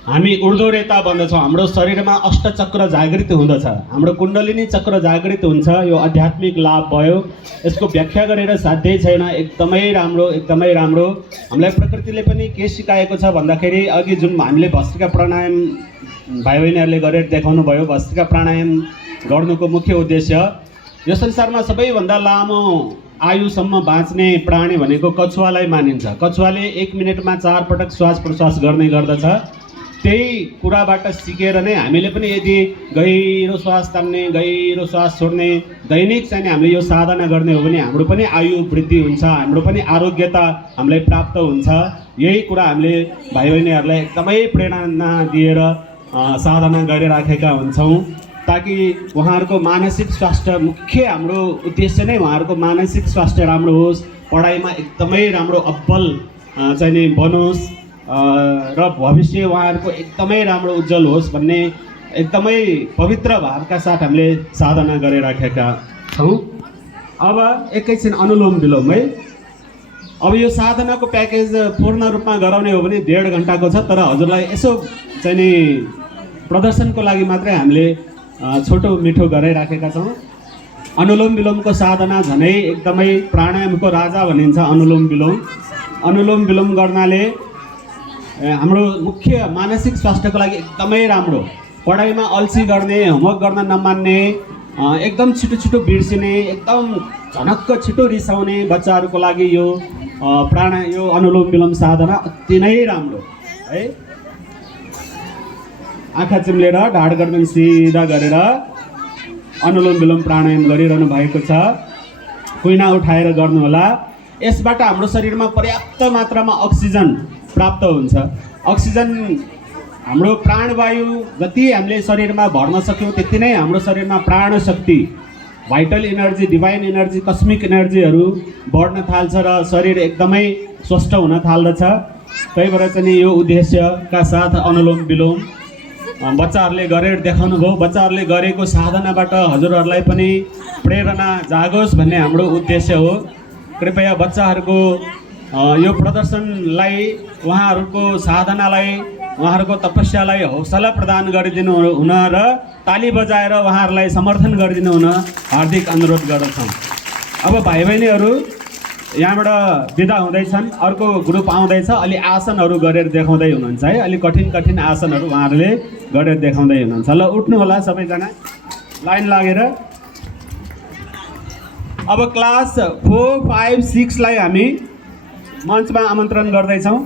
हामी ऊर्ध्वरेता बन्दछौँ। हाम्रो शरीरमा अष्टचक्र जागृत हुँदछ, हाम्रो कुण्डलिनी चक्र जागृत हुन्छ। यो आध्यात्मिक लाभ भयो, यसको व्याख्या गरेर साध्यै छैन। एकदमै राम्रो, एकदमै राम्रो। हामीलाई प्रकृतिले पनि के सिकाएको छ भन्दाखेरि अघि जुन हामीले भस्त्रिका प्राणायाम भाइ बहिनीहरूले गरेर देखाउनु भयो, भस्त्रिका प्राणायाम गर्नुको मुख्य उद्देश्य यो संसारमा सबैभन्दा लामो आयुसम्म बाँच्ने प्राणी भनेको कछुवालाई मानिन्छ। कछुवाले 1 मिनेटमा 4 पटक श्वास प्रश्वास गर्ने गर्दछ। त्यही कुराबाट सिकेर नै हामीले पनि यदि गहिरो श्वास तान्ने, गहिरो श्वास छोड्ने, दैनिक चाहिँ हामीले यो साधना गर्ने हो भने हाम्रो पनि आयु वृद्धि हुन्छ, हाम्रो पनि आरोग्यता हामीलाई प्राप्त हुन्छ। यही कुरा हामीले भाइ बहिनीहरूलाई एकदमै प्रेरणा दिएर साधना गरिराखेका हुन्छौँ, ताकि उहाँहरूको मानसिक स्वास्थ्य, मुख्य हाम्रो उद्देश्य नै उहाँहरूको मानसिक स्वास्थ्य राम्रो होस्, पढाइमा एकदमै राम्रो अब्बल चाहिँ नि बनोस् र भविष्य उहाँहरूको एकदमै राम्रो उज्जवल होस् भन्ने एकदमै पवित्र भावका साथ हामीले साधना गरिराखेका छौँ। अब एकैछिन अनुलोम विलोम है। अब यो साधनाको प्याकेज पूर्ण रूपमा गराउने हो भने 1.5 घन्टाको छ, तर हजुरलाई यसो चाहिँ नि प्रदर्शनको लागि मात्रै हामीले छोटो मिठो गराइराखेका छौँ। अनुलोम विलोमको साधना झनै एकदमै प्राणायामको राजा भनिन्छ अनुलोम विलोम। अनुलोम विलोम गर्नाले हाम्रो मुख्य मानसिक स्वास्थ्यको लागि एकदमै राम्रो। पढाइमा अल्छी गर्ने, होमवर्क गर्न नमान्ने, एकदम छिटो छिटो बिर्सिने, एकदम झनक्क छिटो रिसाउने बच्चाहरूको लागि यो यो अनुलोम विलोम साधना अति नै राम्रो है। आँखा चिम्लेर ढाड गर्दन सिधा गरेर अनुलोम विलोम प्राणायाम गरिरहनु भएको छ। कुइना उठाएर गर्नुहोला। यसबाट हाम्रो शरीरमा पर्याप्त मात्रामा अक्सिजन प्राप्त हुन्छ। अक्सिजन हाम्रो प्राणवायु जति हामीले शरीरमा भर्न सक्यौँ त्यति नै हाम्रो शरीरमा प्राण शक्ति, vital energy, divine energy, cosmic इनर्जीहरू बढ्न थाल्छ र शरीर एकदमै स्वस्थ हुन थाल्दछ। त्यही भएर चाहिँ यो उद्देश्यका साथ अनुलोम विलोम बच्चाहरूले गरेर देखाउनु भयो। बच्चाहरूले गरेको साधनाबाट हजुरहरूलाई पनि प्रेरणा जागोस् भन्ने हाम्रो उद्देश्य हो। कृपया बच्चाहरूको यो प्रदर्शनलाई, उहाँहरूको साधनालाई, उहाँहरूको तपस्यालाई हौसला प्रदान गरिदिनु हुन र ताली बजाएर उहाँहरूलाई समर्थन गरिदिनु हुन हार्दिक अनुरोध गर्दछौँ। अब भाइ बहिनीहरू यहाँबाट बिदा हुँदैछन्, अर्को ग्रुप आउँदैछ। अलि आसनहरू गरेर देखाउँदै हुनुहुन्छ है, अलिक कठिन कठिन आसनहरू उहाँहरूले गरेर देखाउँदै हुनुहुन्छ। ल उठ्नु होला सबैजना लाइन लागेर। अब क्लास 4, 5, 6 लाई हामी मञ्चमा आमन्त्रण गर्दैछौँ।